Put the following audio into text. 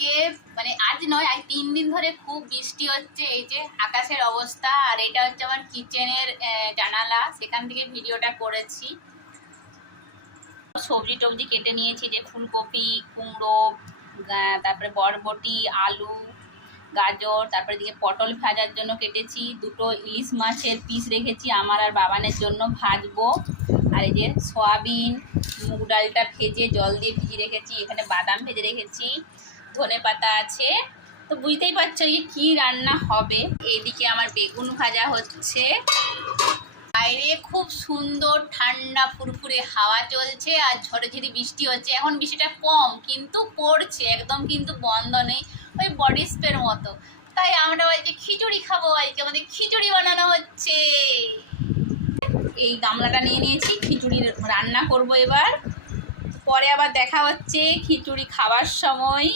আজকে মানে আজ নয়, আজ 3 দিন ধরে খুব বৃষ্টি হচ্ছে। এই যে আকাশের অবস্থা, আর এটা হচ্ছে আমার কিচেনের জানালা, সেখান থেকে ভিডিওটা করেছি। সবজি টবজি কেটে নিয়েছি, যে ফুলকপি, কুমড়ো, তারপরে বরবটি, আলু, গাজর, তারপরে দিকে পটল ভাজার জন্য কেটেছি। 2টো ইলিশ মাছের পিস রেখেছি আমার আর বাবানের জন্য ভাজবো। আর এই যে সয়াবিন, মুগ ডালটা ভেজে জল দিয়ে ভিজিয়ে রেখেছি। এখানে বাদাম ভেজে রেখেছি, ধনে পাতা আছে। তো বুঝতেই পারছো যে কি রান্না হবে। এইদিকে আমার বেগুন ভাজা হচ্ছে। বাইরে খুব সুন্দর ঠান্ডা ফুরফুরে হাওয়া চলছে আর ঝড়ে বৃষ্টি হচ্ছে। এখন বৃষ্টিটা কম কিন্তু পড়ছে, একদম কিন্তু বন্ধ নেই, ওই বডি স্প্রের মতো। তাই আমরা আজকে খিচুড়ি খাবো, আজকে আমাদের খিচুড়ি বানানো হচ্ছে। এই গামলাটা নিয়ে নিয়েছি, খিচুড়ি রান্না করব এবার। পরে আবার দেখা হচ্ছে খিচুড়ি খাওয়ার সময়।